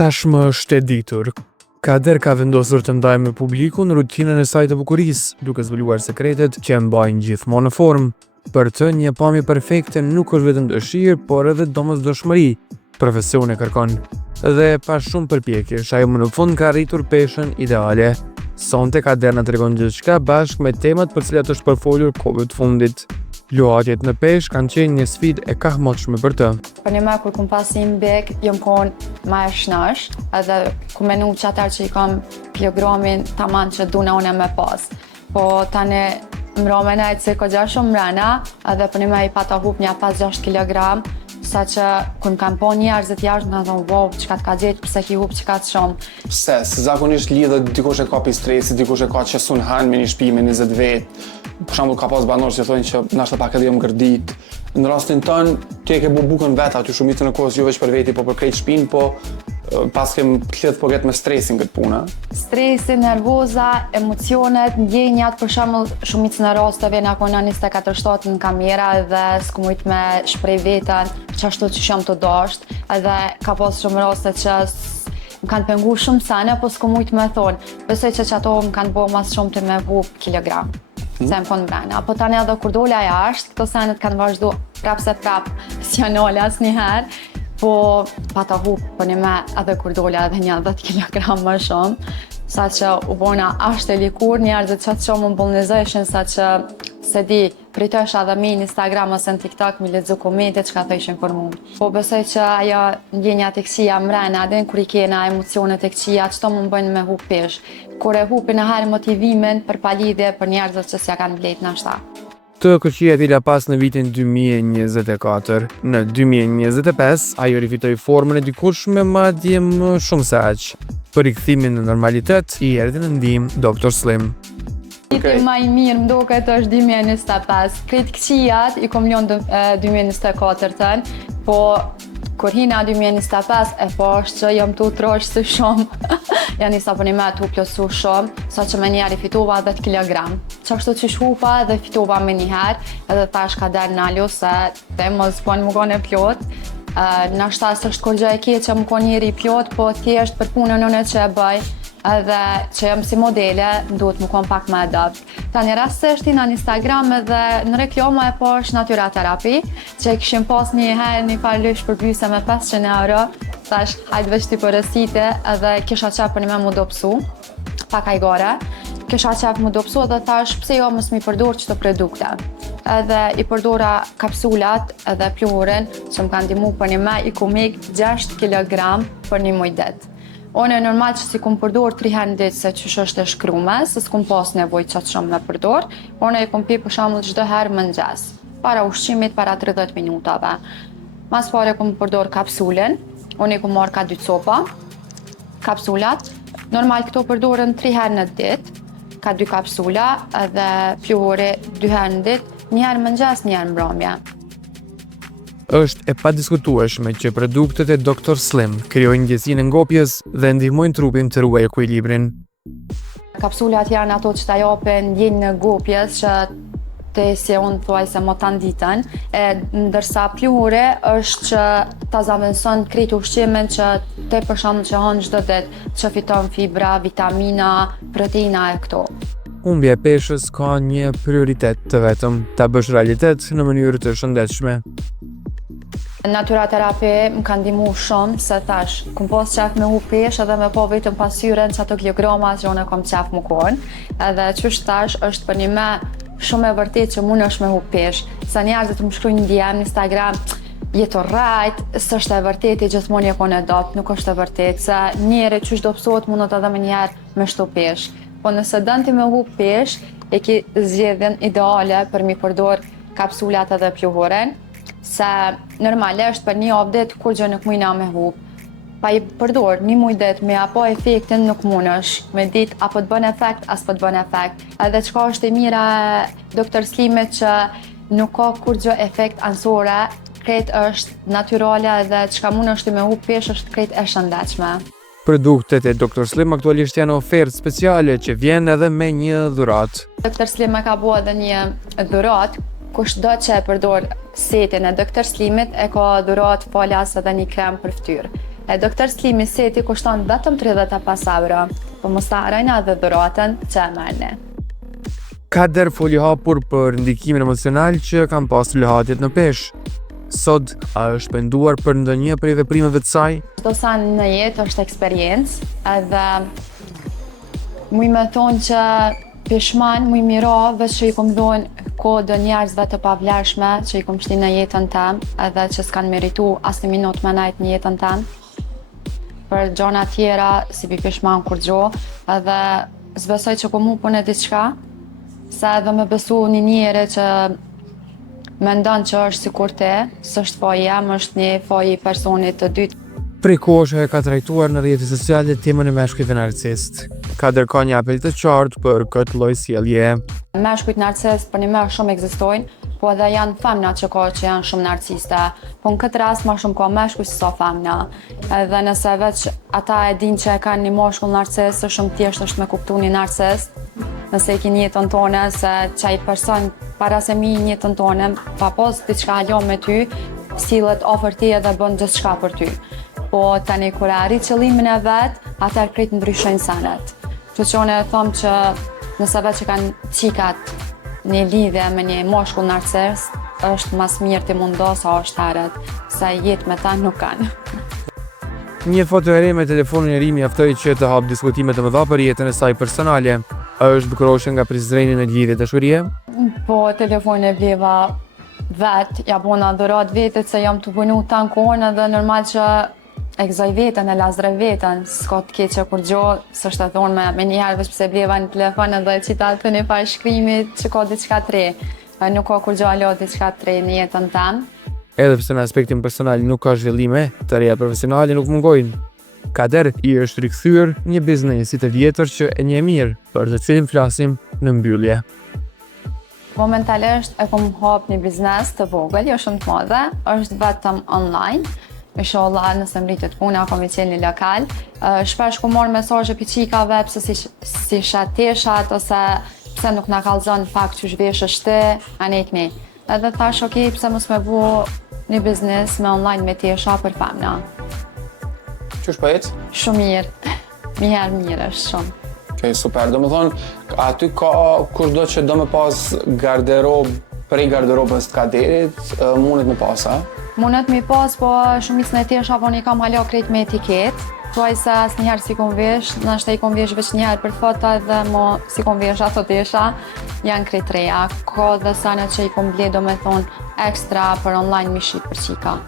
Tashmë është e ditur. Kader ka vendosur të ndajë me publikun rutinën e saj të bukurisë, duke zbuluar sekretet që e mbajnë gjithmonë në formë. Për të, një pamje perfekte nuk është vetëm dëshirë, por edhe domosdoshmëri. Profesion e kërkon. Dhe pas shumë përpjekjesh, ajo më në fund ka arritur peshën ideale. Sonte Kader na tregon gjithçka bashkë me temat për cilat është përfolur kohëve të fundit. Luajtjet në peshë kanë qenë një sfidë e kahmotshme për të. Për një kur kum pasi në bek, jom konë ma e shnash, edhe ku menu që atar që i kam kilogramin taman që duna une me pas. Po tani mromena e cirko 6 shumë mrena, edhe për një i pata hup një 5-6 kilogram, sa që kun kam po njerëzit jashtë në thonë, wow, qëka t'ka gjetë, pëse ki hup qëka të shumë. Pse, se zakonisht lidhët dikush e ka pi stresi, dikush e ka që sun hanë me një shpi me 20 vetë. Për shembull ka pas banorë që thonë që nashta pak edhe jam gërdit. Në rastin tënë, ti e ke bu bukën vetë aty shumicën e kohës jo veç për veti, po për krejt shpinë, po pas kem lidh po get me stresin këtë punë. Stresi, nervoza, emocionet, ndjenjat, për shembull shumicën e rasteve na kona 24/7 në kamera dhe s'ku mujt me shprej veten, çashtu që jam të dasht, edhe ka pas shumë raste që më kanë pengu shumë sene, po s'ku mujt me thonë. Besoj që ato më kanë bo mas shumë të me hup kilogram. Se më konë mbrana. Po tani edhe kur dola jashtë, këto senet kanë vazhdu prap se prap, si janë ola asnjëherë, po pa ta hup për një me edhe kur dola edhe një 10 kilogram më shumë, sa që u bona ashtë e likur, njerëzit që të shumë më bëllnizëshin, sa që se di, pritësh edhe mi në Instagram ose në TikTok mi lexu komente që ka thëshin për mu. Po besoj që ajo ndjenja të këqija mrena, edhe kur i kena emocionet e këqija, çto më bëjnë me hup pesh. Kur e hupi në herë motivimin për palidhje për njerëzit që s'ja kanë blejt në ashta. Të këqia tila pas në vitin 2024. Në 2025, ajo rifitoi formën e dikushme madje më shumë se aq. Për rikthimin në normalitet, i erdhi në ndihmë Dr. Slim. Viti ma i mirë më duket është 2025. Krejt këqijat i kom lënë 2024-ën, po kur hina 2025 e poshtë që jam tu trosh së shumë. Janë nisa për një me tu plosu shumë, sa që me njerë i fitova 10 kg. Qashtu që shhupa edhe fitova me njëherë, edhe tash ka der në alju se te mos po në më gone plot. Në shtas është kur gjë e keq që më konë njëri plot, po thjesht për punën unë që e bëj, edhe që jam si modele, duhet më konë pak më adopt. Tani rastisht në Instagram edhe në reklama e posh natyraterapi, që e kishim pas një herë një farë lysh për byse me 500 euro, tash hajtë veç t'i përësite edhe kisha qef për një me më dopsu, pak ajgore, kisha qef më dopsu edhe tash pse jo mos mi përdor qëto produkte. Edhe i përdora kapsulat edhe pluhurin që më kanë ndihmu për një me i kumik 6 kg për një muj det. Unë e normal që si kum përdor 3 herë në ditë se qysh është e shkrume, se s'kum pas nevojë qatë shumë me përdor, unë e kum pi për shembull çdo herë mëngjes, para ushqimit, para 30 minutave. Mas pare kum përdor kapsulën, unë i kum marrë ka 2 copa, kapsulat, normal këto përdoren 3 herë në ditë, ka 2 kapsula, edhe pluhuri 2 herë në ditë, një herë mëngjes, një herë mbrëmje. Është e padiskutueshme që produktet e Dr. Slim krijojnë ndjesinë e ngopjes dhe ndihmojnë trupin të ruajë ekuilibrin. Kapsulat janë ato që ta japin ndjenjën e ngopjes që te si unë thuaj se më të nditën, ndërsa pluhuri është që ta zavendëson krejt ushqimin që te për shembull që hanë çdo ditë, që fiton fibra, vitamina, proteina e këto. Humbja e peshës ka një prioritet të vetëm, ta bësh realitet në mënyrë të shëndetshme. Natyraterapi më ka ndihmu shumë, se tash kum pas qef me hup peshë edhe me po vetëm pasyren që ato kilograma që unë kom qef më konë. Edhe qysh tash është për një me shumë e vërtet që mund është me hup peshë. Sa njerëzit më shkruajnë në DM, në Instagram, jeto rajt, s'është e vërtet i gjithmonë e konë adopt, nuk është e vërtet, se njeri qysh do pësot mundot edhe me njerë me shto peshë. Po nëse dën ti me hup peshë, e ki zgjedhjen ideale për mi përdor kapsulat edhe pluhurin, se normalisht për një javë ditë kur gjë nuk mujna me hup. Pa i përdor një muj ditë me apo efektin nuk munësh, me ditë apo të bën efekt, as po të bën efekt. Edhe çka është e mira e Dr. Slimit që nuk ka kur gjë efekt ansore, krejt është natyrale dhe çka munësh ti me hup peshë është krejt e shëndetshme. Produktet e Dr. Slim aktualisht janë ofertë speciale që vjen edhe me një dhuratë. Dr. Slim e ka bua edhe një dhuratë, kushdo që e përdor setin e Dr. Slimit e ka dhuratë falas edhe një krem për fytyrë. E Dr. Slimi seti kushton vetëm 35 euro, po mos ta harrojna edhe dhuratën që e merrni. Kader foli hapur për ndikimin emocional që kanë pasur lehatjet në peshë. Sot, a është penduar për ndonjë prej veprimeve të saj? Çdo sa në jetë është eksperiencë, edhe muj me thonë që pishman muj miro veç që i kom dhonë kohë do njerëzve të pavlerëshme që i kom shti në jetën tem, edhe që s'kan meritu asë një minut me najt në jetën tem. Për gjona tjera, si pi pishman kur gjo, edhe s'besoj që kom hupën e diçka, se edhe me besu një njeri që mendon që është sikur te, s'është faji jam, është një faji personit të dytë. Prej kohësh e ka trajtuar në rrjetet sociale temën e meshkujve narcist. Kader ka një apel të qartë për këtë lloj sjellje. Meshkujt narcist për një merë shumë ekzistojnë, po edhe janë femna që janë shumë narciste. Po në këtë rast ma shumë ka meshkuj se sa femna. Edhe nëse veç ata e din që e kanë një moshkull narcist, shumë thjesht është me kuptu një narcist. Nëse i ki jetën tone, se qaj person para se mi jetën tone, pa pos diçka alo me ty, sillet ofër ti edhe bën gjithçka për ty. Po tani kur e arrit qëllimin e vet, atëherë krejt ndryshojnë senet. Kështu që unë e them që nëse vetë që kanë qikat një lidhje me një moshkull narcist, është mas mirë ti mundo sa është herët, se jetë me ta nuk kanë. Një foto e re me telefonin e ri mjaftoi që të hap diskutime të mëdha për jetën e saj personale. A është bukuroshe nga prizreni në lidhje dashurie? Po telefonin e bleva vet, ja bona dhurat vetet se jam të punu tanë kohën edhe normal që e gëzoj vetën, e lazre vetën, s'ka të keqe kur gjo, s'është e thonë me njëherë veç pse bleva një telefon edhe e qita të një far shkrimit që ka diçka të re. Nuk ka kur gjo alo diçka të re në jetën tem. Edhe pse në aspektin personal nuk ka zhvillime, të reja profesionale nuk mungojnë. Kader i është rikthyer një biznesi të vjetër që e njeh mirë, për të cilin flasim në mbyllje. Momentalisht e kom hap një biznes të vogël, jo shumë të madhe, është vetëm online. Inshallah nëse mritet puna, kom i qenë një lokal. Shpesh ku marr mesazhe për qikave, pse si shateshat, ose pse nuk na kallzon fakt që zhveshësh ti, anekni. Edhe thash, ok, pse mos me bu një biznes me online me tesha për femna. Qysh po ecë? Shumë mirë, mirë është shumë. Okej, super. Do më thonë, aty ka kushdo që do me pas garderob, prej garderobës të Kaderit, mundet me pas, a? Mundet me pas, po shumicën e tesha po një kam hala krejt me etiket. Thuaj se asnjëherë si kom vesh, nashta i kom vesh veç njëherë për foto edhe mo si kom vesh ato tesha, janë krejt reja. Ka dhe sanet që i kom ble do me thonë ekstra për online mi shqit për qika.